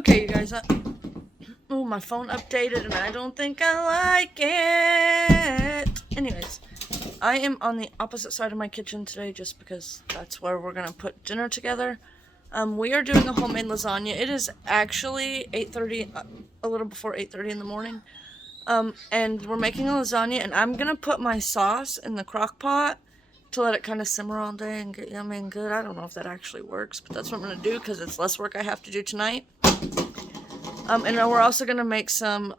Okay, you guys. Oh, my phone updated and I don't think I like it. Anyways, I am on the opposite side of my kitchen today just because that's where we're gonna put dinner together. We are doing a homemade lasagna. It is actually 8:30, a little before 8:30 in the morning. And we're making a lasagna, and I'm gonna put my sauce in the crock pot to let it kind of simmer all day and get yummy and good. I don't know if that actually works, but that's what I'm gonna do because it's less work I have to do tonight. And then we're also gonna make some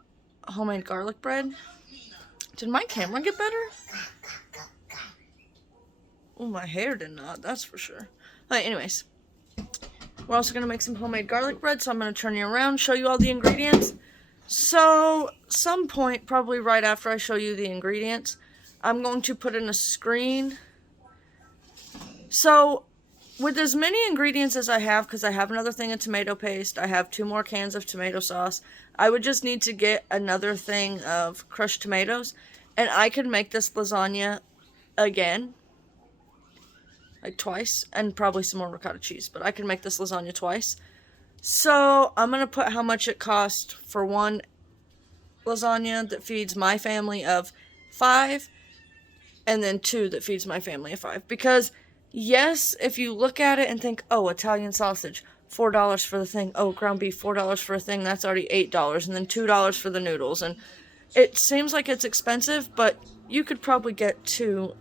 homemade garlic bread. Did my camera get better? Oh, my hair did not, that's for sure. Alright, anyways. We're also gonna make some homemade garlic bread, so I'm gonna turn you around, show you all the ingredients. So, some point, probably right after I show you the ingredients, I'm going to put in a screen. So, with as many ingredients as I have, because I have another thing of tomato paste, I have 2 more cans of tomato sauce, I would just need to get another thing of crushed tomatoes, and I could make this lasagna again, like twice, and probably some more ricotta cheese, but I can make this lasagna twice. So, I'm going to put how much it cost for one lasagna that feeds my family of 5, and then 2 that feeds my family of 5, because yes, if you look at it and think, oh, Italian sausage, $4 for the thing. Oh, ground beef, $4 for a thing. That's already $8. And then $2 for the noodles. And it seems like it's expensive, but you could probably get 2.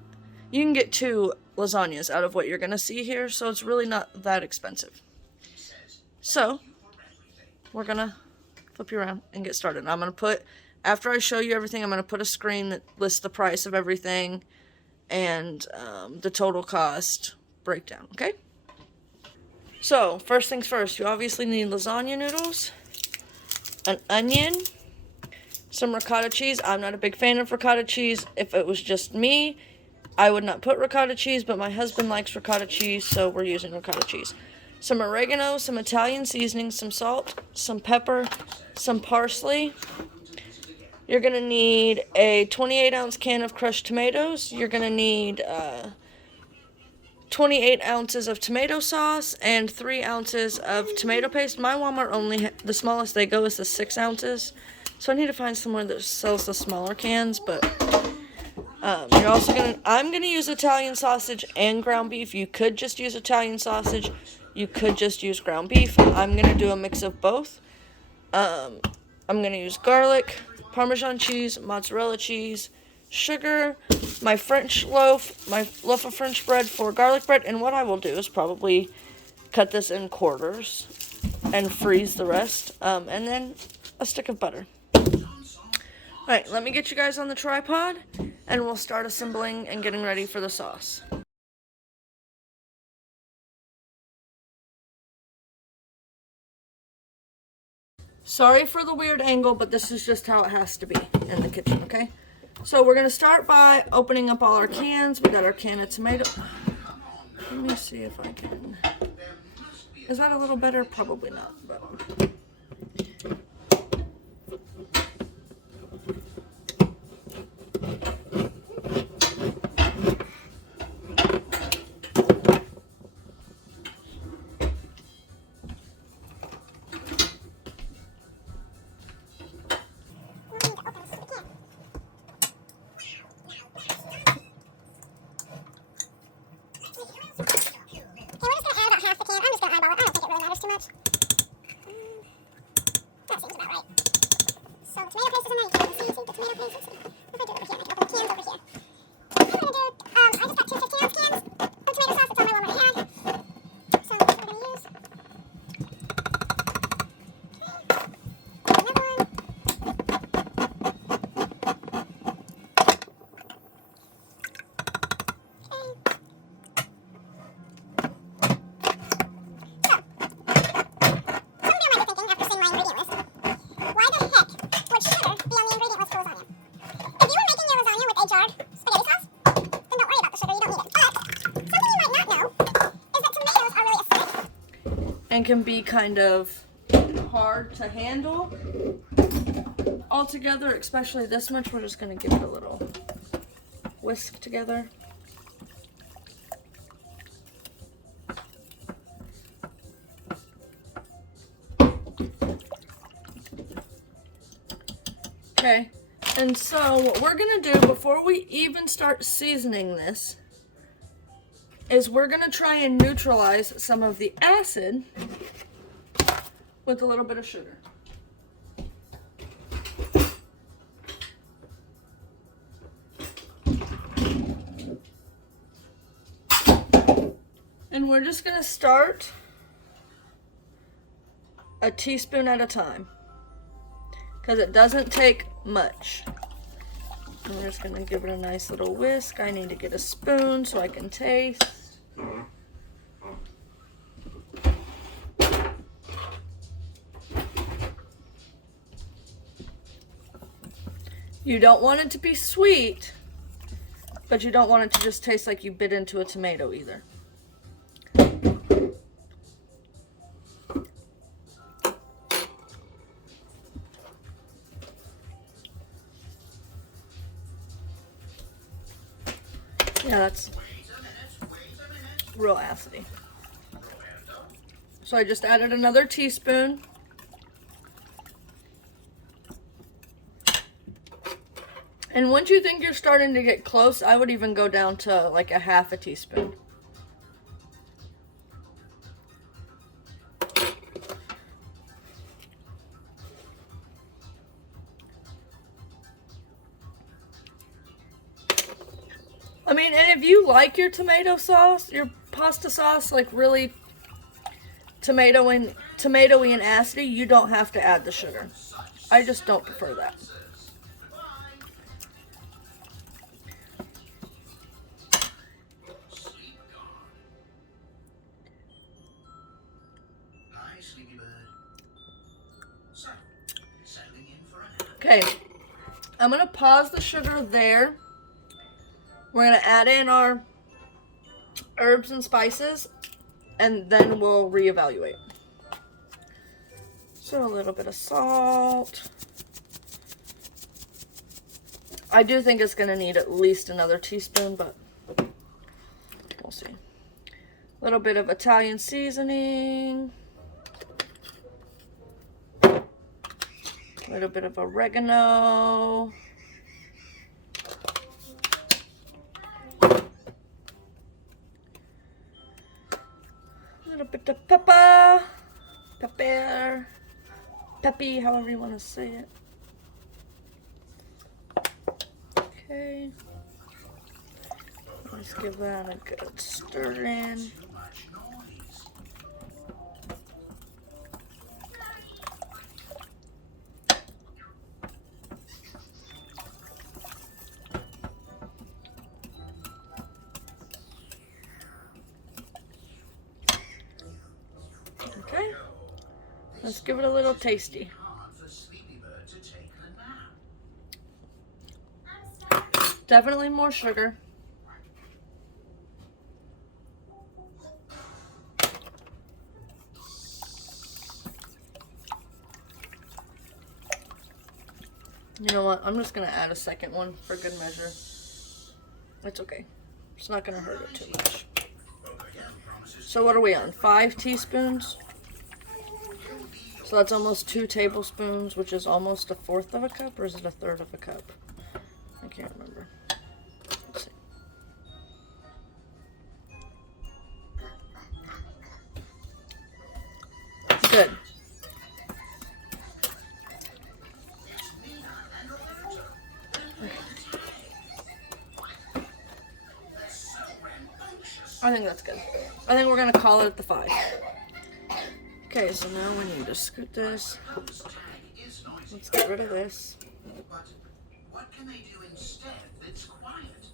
You can get 2 lasagnas out of what you're going to see here. So it's really not that expensive. So, we're going to flip you around and get started. I'm going to put, after I show you everything, I'm going to put a screen that lists the price of everything and the total cost breakdown, okay? So, first things first, you obviously need lasagna noodles, an onion, some ricotta cheese. I'm not a big fan of ricotta cheese. If it was just me, I would not put ricotta cheese, but my husband likes ricotta cheese, so we're using ricotta cheese. Some oregano, some Italian seasoning, some salt, some pepper, some parsley. You're going to need a 28-ounce can of crushed tomatoes. You're going to need 28 ounces of tomato sauce and 3 ounces of tomato paste. My Walmart only, the smallest they go is the 6 ounces. So I need to find somewhere that sells the smaller cans, but you're also going to, I'm going to use Italian sausage and ground beef. You could just use Italian sausage. You could just use ground beef. I'm going to do a mix of both. I'm going to use garlic, Parmesan cheese, mozzarella cheese, sugar, my loaf of French bread for garlic bread, and what I will do is probably cut this in quarters and freeze the rest, and then a stick of butter. Alright, let me get you guys on the tripod, and we'll start assembling and getting ready for the sauce. Sorry for the weird angle, but this is just how it has to be in the kitchen, okay? So we're going to start by opening up all our cans. We got our can of tomato. Let me see if I can. Is that a little better? Probably not, but. And can be kind of hard to handle altogether, especially this much. We're just going to give it a little whisk together. Okay, and so what we're gonna do before we even start seasoning this is we're gonna try and neutralize some of the acid with a little bit of sugar. And we're just gonna start a teaspoon at a time because it doesn't take much. And we're just gonna give it a nice little whisk. I need to get a spoon so I can taste. You don't want it to be sweet, but you don't want it to just taste like you bit into a tomato either. Yeah, that's real acidy. So I just added another teaspoon. And once you think you're starting to get close, I would even go down to like a half a teaspoon. I mean, and if you like your tomato sauce, your pasta sauce, like really tomatoey and acidy, you don't have to add the sugar. I just don't prefer that. Okay, I'm gonna pause the sugar there. We're gonna add in our herbs and spices, and then we'll reevaluate. So a little bit of salt. I do think it's gonna need at least another teaspoon, but we'll see. A little bit of Italian seasoning. A little bit of oregano. A little bit of pepper. Peppy, however you want to say it. Okay. Let's give that a good stir in. Okay, let's give it a little tasty. Definitely more sugar. You know what? I'm just gonna add a second one for good measure. It's okay. It's not gonna hurt it too much. So what are we on? 5 teaspoons? So that's almost 2 tablespoons, which is almost 1/4 of a cup, or is it 1/3 of a cup? I can't remember. Let's see. Good. I think that's good. I think we're gonna call it at the 5. Okay, so now we need to scoot this. Let's get rid of this. What can they do instead that's quiet?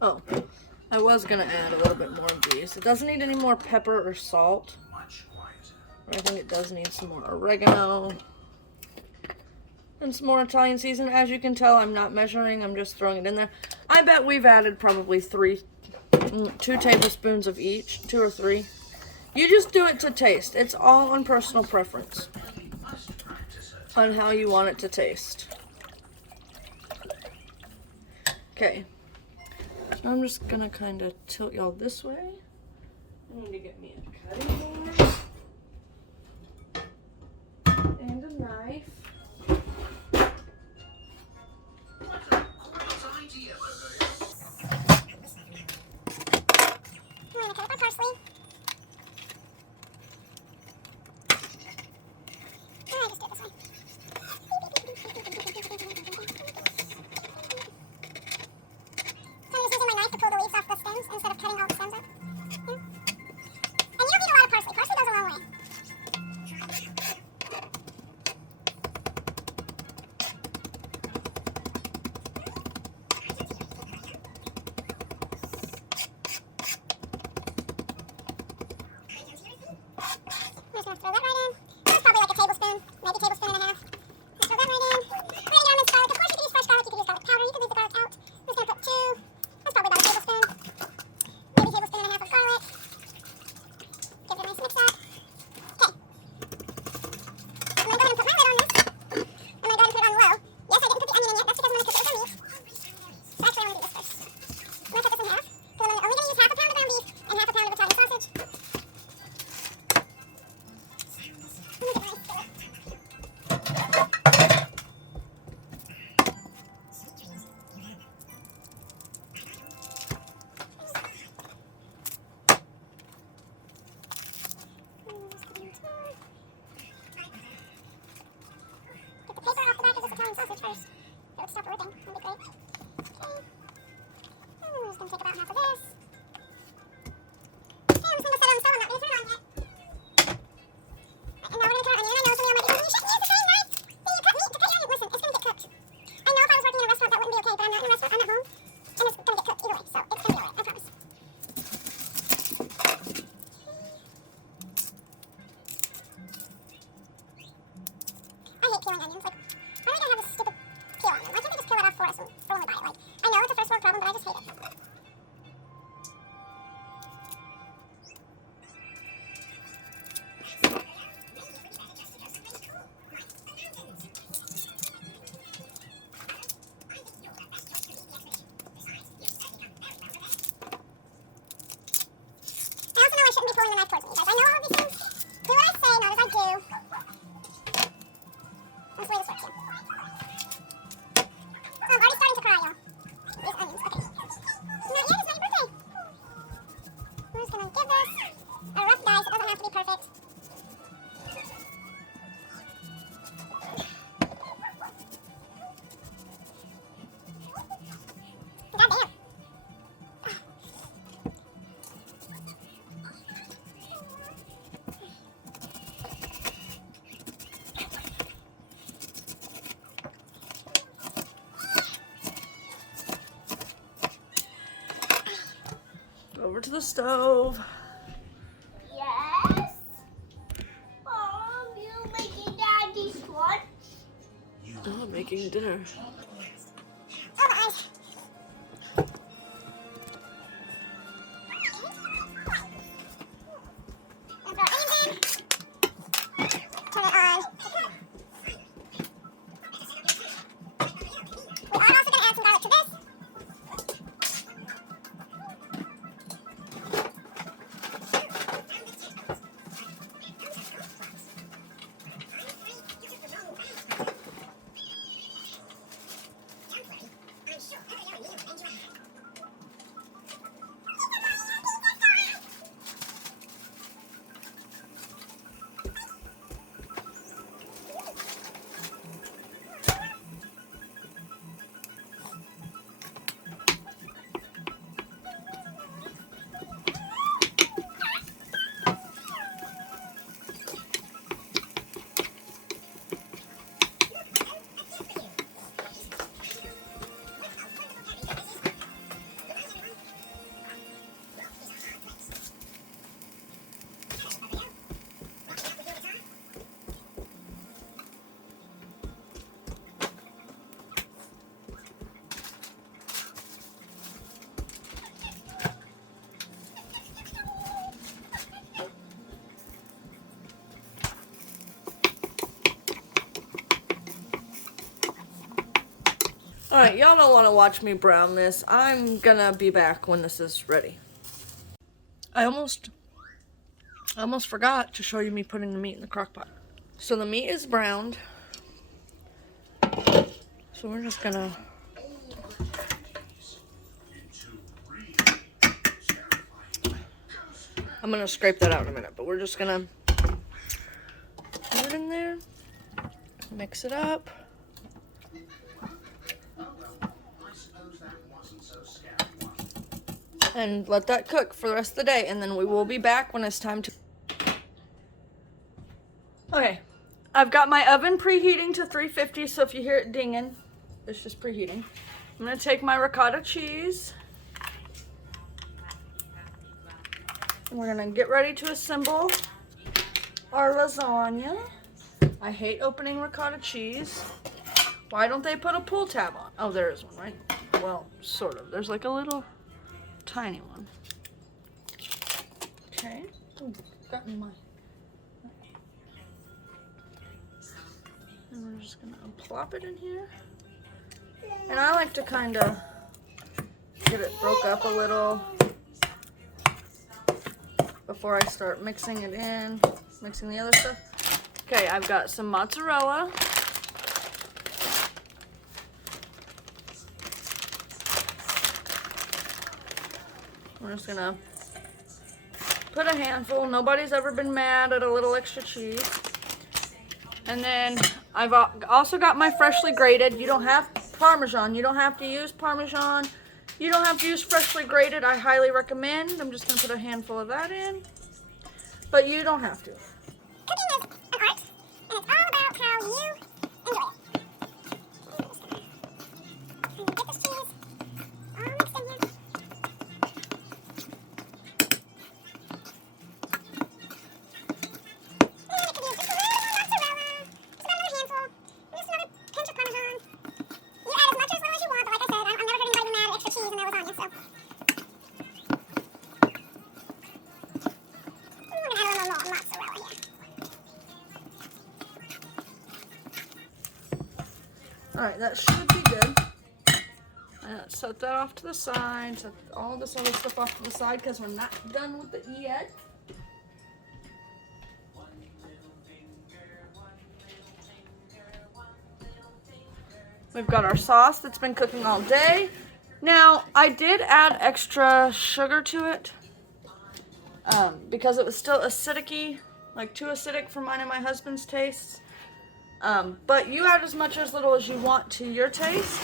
Oh, I was gonna add a little bit more of these. It doesn't need any more pepper or salt. But I think it does need some more oregano. And some more Italian seasoning. As you can tell, I'm not measuring. I'm just throwing it in there. I bet we've added probably 2 tablespoons of each. 2 or 3. You just do it to taste. It's all on personal preference. On how you want it to taste. Okay. So I'm just going to kind of tilt y'all this way. I need to get me a cutting board and a knife. I'm gonna cut up our parsley. I just do it this way. So I'm just using my knife to pull the leaves off the stems instead of cutting all the stems up. Yeah. And you don't need a lot of parsley. Parsley goes a long way. I'm just gonna throw that right in. That's probably like a tablespoon, maybe a tablespoon and a half. Just throw that right in. Ready to minced garlic. Of course, you could use fresh garlic. You could use garlic powder. You could leave the garlic out. I'm just gonna put 2. That's probably about a tablespoon, maybe a tablespoon and a half of garlic. Give it a nice mix up. Okay. I'm gonna go ahead and put my lid on this. I'm gonna go ahead and put it on low. Yes, I didn't put the onion in yet. That's because I'm gonna cook it with our meat. So actually, I'm gonna do this first. I'm gonna cut this in half. So I'm only gonna use half a pound of ground beef and half a pound of Italian sausage. Get the paper off the back of this Italian sausage first. It would stop ripping. That'd be great. Okay. And we're just gonna take about half of this. Okay, I'm just gonna set it on the stove. I'm not gonna turn it on yet. And now we're gonna cut our onion. I know some of you might be thinking, you shouldn't use the same knife that you cut meat to cut your onion. Listen, it's gonna get cooked. I know if I was working in a restaurant that wouldn't be okay, but I'm not in a restaurant. I'm at home. And it's gonna get cooked either way. So it's gonna be alright. I promise. I hate peeling onions. Like, why do we gotta have this stupid peel on them? Why can't they just peel it off for us for when we buy it? Like, I know it's a first world problem, but I just hate it. I also know I shouldn't be pulling the knife towards me, guys. I know all of these things. Do what I say, not as I do. That's the way this works, yeah. Oh, I'm already starting to cry, y'all. These onions, okay. Not yet, it's not your birthday. We're just gonna give this a rough dice. It doesn't have to be perfect. Goddamn. Over to the stove. Yes? Mom, you making Daddy's lunch? Oh, I'm making dinner. Oh, my eyes. And throw onions in. Turn it on. We are also gonna add some garlic to this. Alright, y'all don't want to watch me brown this. I'm gonna be back when this is ready. I almost I almost forgot to show you me putting the meat in the crock pot. So the meat is browned. So we're just gonna I'm gonna scrape that out in a minute, but we're just gonna put it in there, mix it up. And let that cook for the rest of the day, and then we will be back when it's time to. Okay, I've got my oven preheating to 350, so if you hear it dinging, it's just preheating. I'm gonna take my ricotta cheese, and we're gonna get ready to assemble our lasagna. I hate opening ricotta cheese. Why don't they put a pull tab on? Oh, there is one, right? Well, sort of. There's like a little tiny one. Okay. Ooh, got in my. And we're just gonna plop it in here. And I like to kind of get it broke up a little before I start mixing it in, mixing the other stuff. Okay, I've got some mozzarella. We're just gonna put a handful. Nobody's ever been mad at a little extra cheese. And then I've also got my freshly grated. You don't have Parmesan. You don't have to use Parmesan. You don't have to use freshly grated. I highly recommend. I'm just gonna put a handful of that in. But you don't have to. Cooking is an art, and it's all about how you enjoy it. Get this cheese all mixed in here. And it could use just a little more mozzarella, just another handful, and just another pinch of Parmesan. You add as much as little as you want, but like I said, I'm never heard anybody be mad at extra cheese in their lasagna, so. I'm gonna add a little more mozzarella here. Alright, that should be good. Set that off to the side. Set all this other stuff off to the side because we're not done with it yet. We've got our sauce that's been cooking all day. Now, I did add extra sugar to it because it was still acidic-y, like too acidic for mine and my husband's tastes. But you add as much or as little as you want to your taste.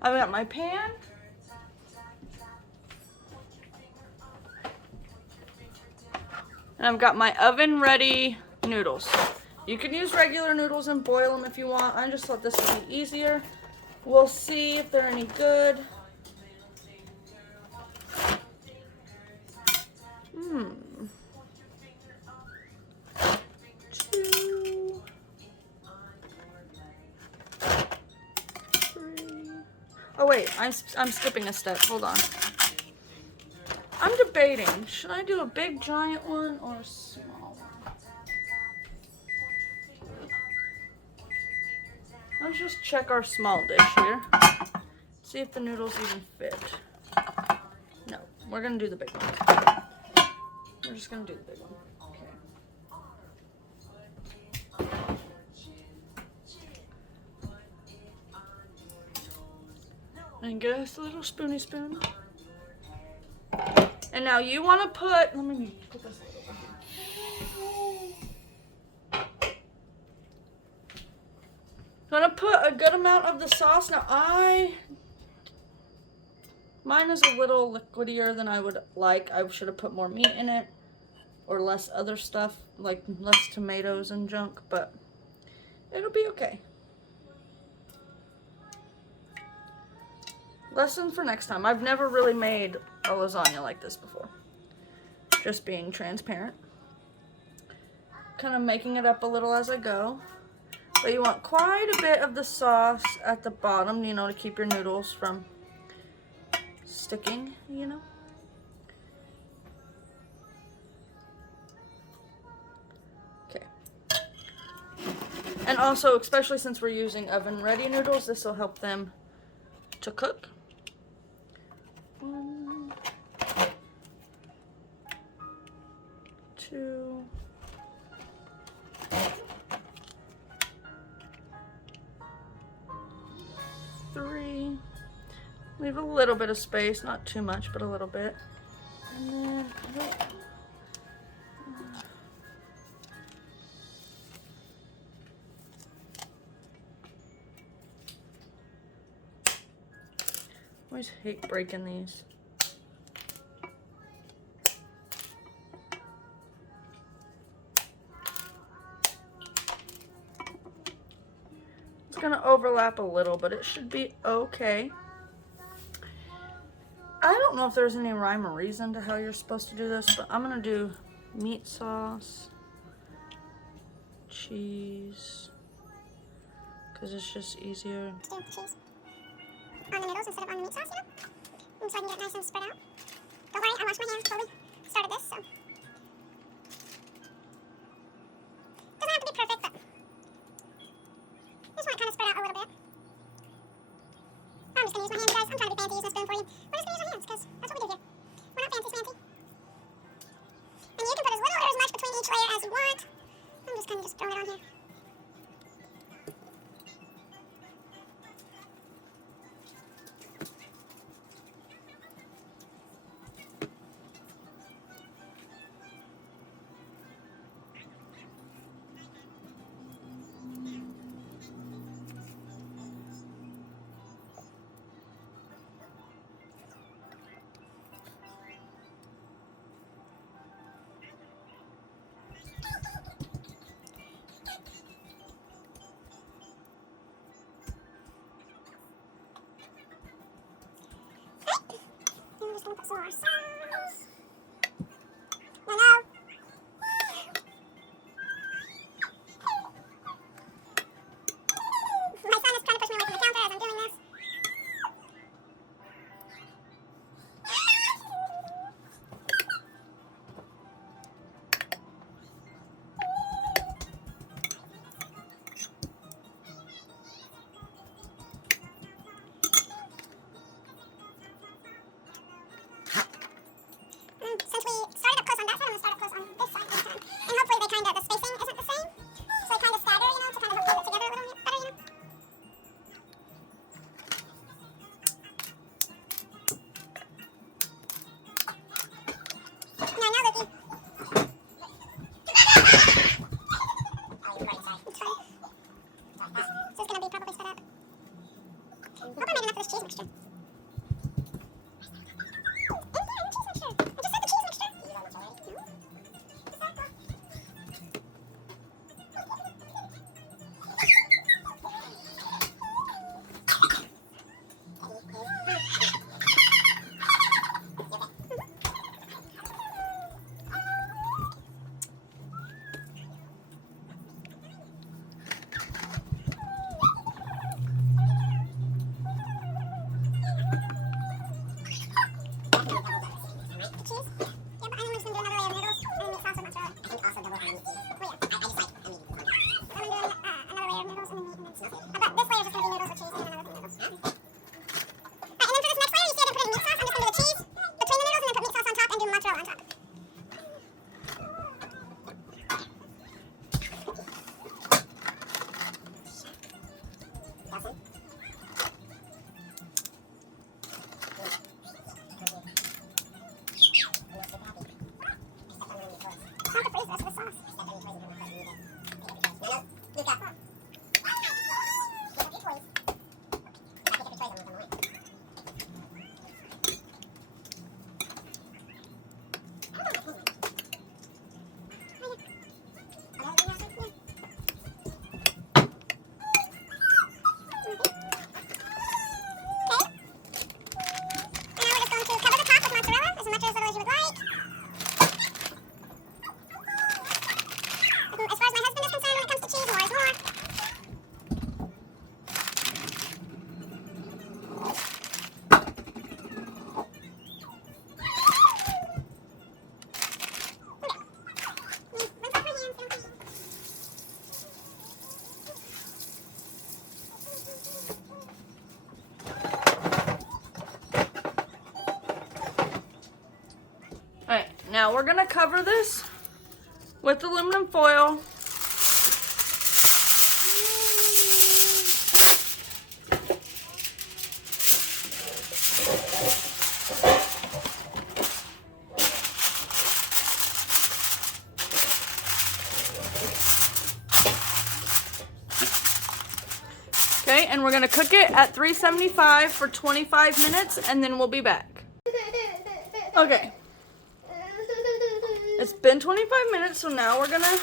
I've got my pan. And I've got my oven ready noodles. You can use regular noodles and boil them if you want. I just thought this would be easier. We'll see if they're any good. Two, three. Oh wait, I'm skipping a step. Hold on. I'm debating. Should I do a big giant one or a small one? Let's just check our small dish here. See if the noodles even fit. No, we're gonna do the big one. We're just gonna do the big one. And get us a little spoony spoon. And now you want to put, let me put this over here. Gonna put a good amount of the sauce. Now mine is a little liquidier than I would like. I should have put more meat in it or less other stuff, like less tomatoes and junk, but it'll be okay. Lesson for next time. I've never really made a lasagna like this before. Just being transparent. Kind of making it up a little as I go. But you want quite a bit of the sauce at the bottom, you know, to keep your noodles from sticking, you know. Okay. And also, especially since we're using oven ready noodles, this will help them to cook. 1, 2, 2. Three. Leave a little bit of space, not too much, but a little bit. And then I always hate breaking these. It's gonna overlap a little, but it should be okay. I don't know if there's any rhyme or reason to how you're supposed to do this, but I'm gonna do meat sauce, cheese, because it's just easier. Do cheese on the noodles instead of on the meat sauce, you know? And so I can get nice and spread out. Don't worry, I washed my hands before we started this, so. Doesn't have to be perfect, but I just want it kind of spread out a little bit. I'm just going to use my hands, guys. I'm trying to be fancy using a spoon for you. We're just going to use our hands, because that's what we do here. We're not fancy smancy. And you can put as little or as much between each layer as you want. I'm just kind of just throwing it on here. I'm just going to put some more sauce. No, no. My son is trying to push me away from the counter as I'm doing this. Since we started up close on that side, I'm going to start up close on this side this time. And hopefully they the spacing isn't the same. So they kind of stagger, you know, to kind of help hold it together a little bit better, you know. No, looky. It's fine. So it's going to be probably set up. I hope I made enough of this cheese mixture. Now we're gonna cover this with aluminum foil. Okay, and we're gonna cook it at 375 for 25 minutes, and then we'll be back. Okay, it's been 25 minutes, so now we're gonna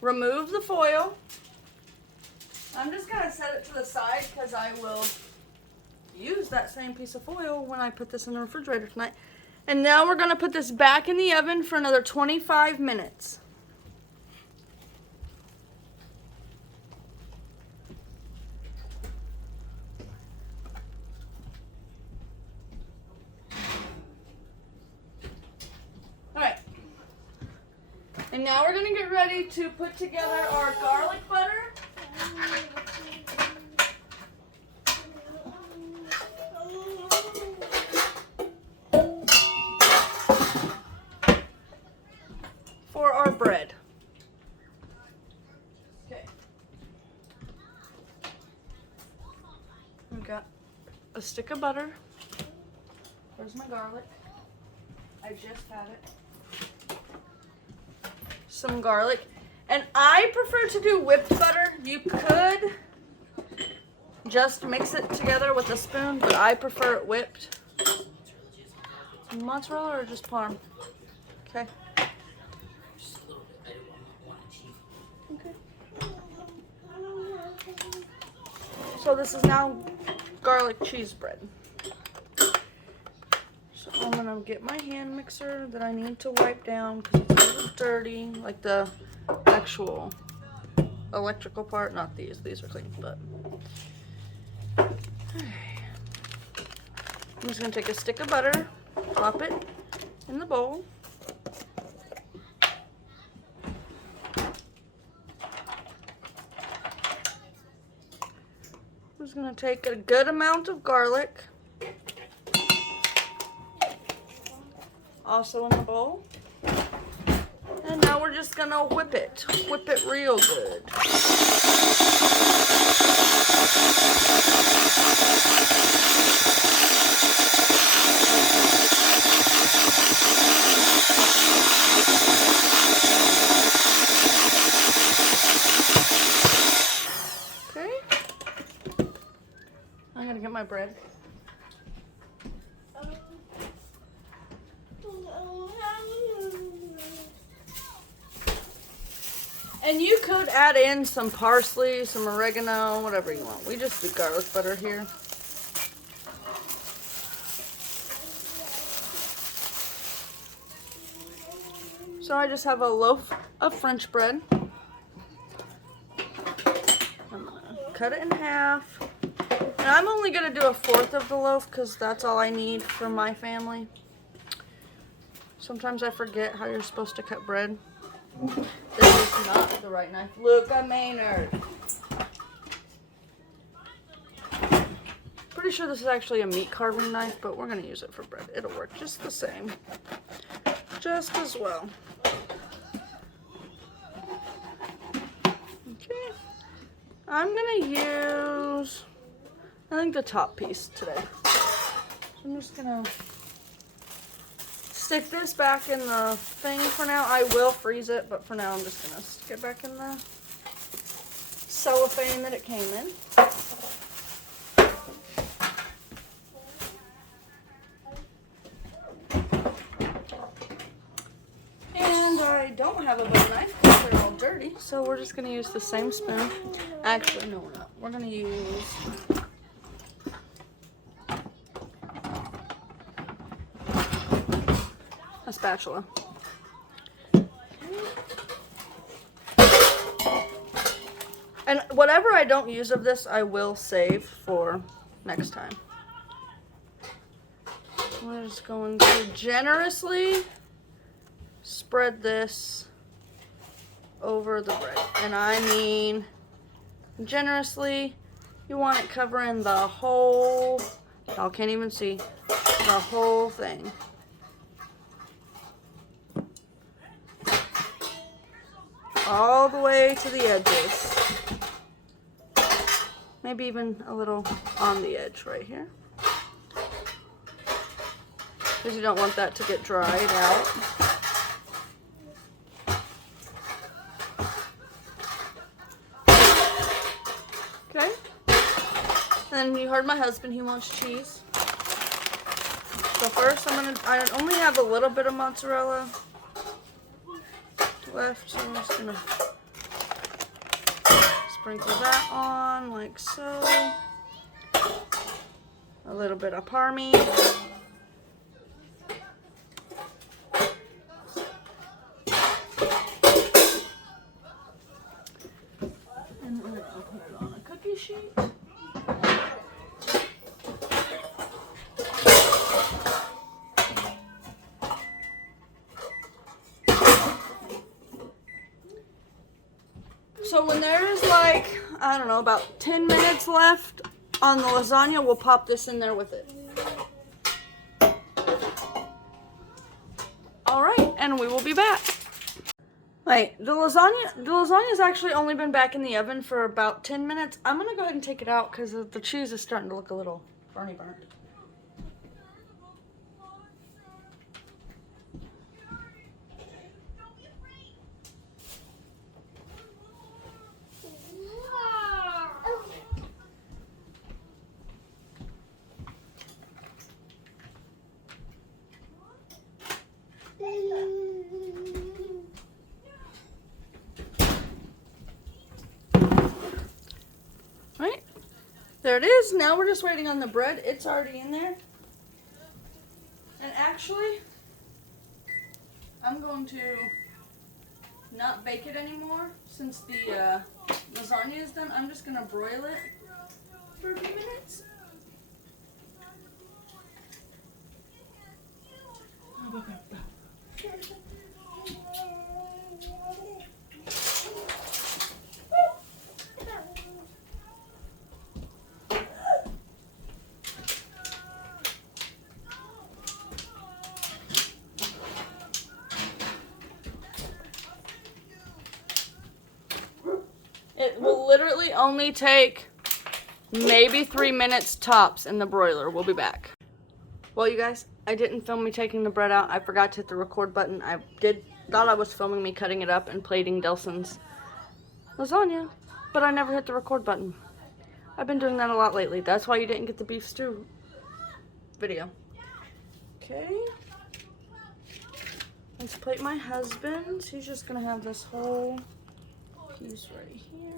remove the foil. I'm just gonna set it to the side because I will use that same piece of foil when I put this in the refrigerator tonight. And now we're gonna put this back in the oven for another 25 minutes. And now we're going to get ready to put together our garlic butter. For our bread. Okay. We've got a stick of butter. Where's my garlic? I just had it. Some garlic, and I prefer to do whipped butter. You could just mix it together with a spoon, but I prefer it whipped. Mozzarella or just Parm? Okay. Okay. So this is now garlic cheese bread. So I'm gonna get my hand mixer that I need to wipe down because it's a little dirty, like the actual electrical part. Not these are clean, but I'm just gonna take a stick of butter, plop it in the bowl. I'm just gonna take a good amount of garlic. Also in the bowl. And now we're just gonna whip it real good. Okay. I'm gonna get my bread. And you could add in some parsley, some oregano, whatever you want. We just do garlic butter here. So I just have a loaf of French bread. I'm gonna cut it in half. And I'm only gonna do 1/4 of the loaf because that's all I need for my family. Sometimes I forget how you're supposed to cut bread. This is not the right knife. Luca Maynard. Pretty sure this is actually a meat carving knife, but we're going to use it for bread. It'll work just the same. Just as well. Okay. I'm going to use, I think, the top piece today. So I'm just going to stick this back in the thing for now. I will freeze it, but for now I'm just going to stick it back in the cellophane that it came in. And I don't have a bone knife because they're all dirty, so we're just going to use the same spoon. Actually, no, we're not. We're going to use a spatula. And whatever I don't use of this, I will save for next time. We're just going to generously spread this over the bread. And I mean generously. You want it covering the whole, y'all can't even see, the whole thing. all the way to the edges. Maybe even a little on the edge right here. Because you don't want that to get dried out. Okay. And then you heard my husband, he wants cheese. So first I only have a little bit of mozzarella left, so I'm just gonna sprinkle that on like so. A little bit of parmy. And we're gonna put it on a cookie sheet. So when there's like, I don't know, about 10 minutes left on the lasagna, we'll pop this in there with it. All right, and we will be back. Wait, the lasagna's actually only been back in the oven for about 10 minutes. I'm gonna go ahead and take it out because the cheese is starting to look a little burnt. Right, there it is. Now we're just waiting on the bread. It's already in there. And actually, I'm going to not bake it anymore since the lasagna is done. I'm just going to broil it for a few minutes. It will literally only take maybe 3 minutes tops in the broiler. We'll be back. Well, you guys, I didn't film me taking the bread out. I forgot to hit the record button. I thought I was filming me cutting it up and plating Delson's lasagna, but I never hit the record button. I've been doing that a lot lately. That's why you didn't get the beef stew video. Okay. Let's plate my husband. He's just gonna have this whole piece right here.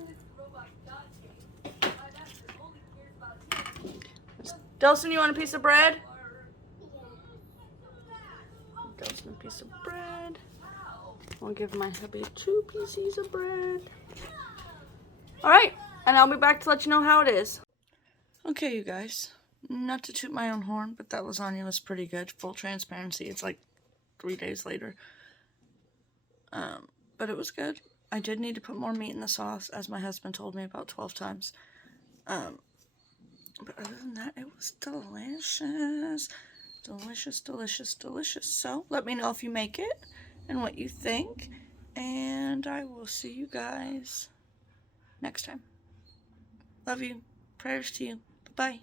Delson, you want a piece of bread? Delson, a piece of bread. I'll give my hubby 2 pieces of bread. Alright, and I'll be back to let you know how it is. Okay, you guys. Not to toot my own horn, but that lasagna was pretty good. Full transparency. It's like 3 days later. But it was good. I did need to put more meat in the sauce, as my husband told me about 12 times. But other than that, it was delicious. Delicious, delicious, delicious. So, let me know if you make it and what you think. And I will see you guys next time. Love you. Prayers to you. Bye-bye.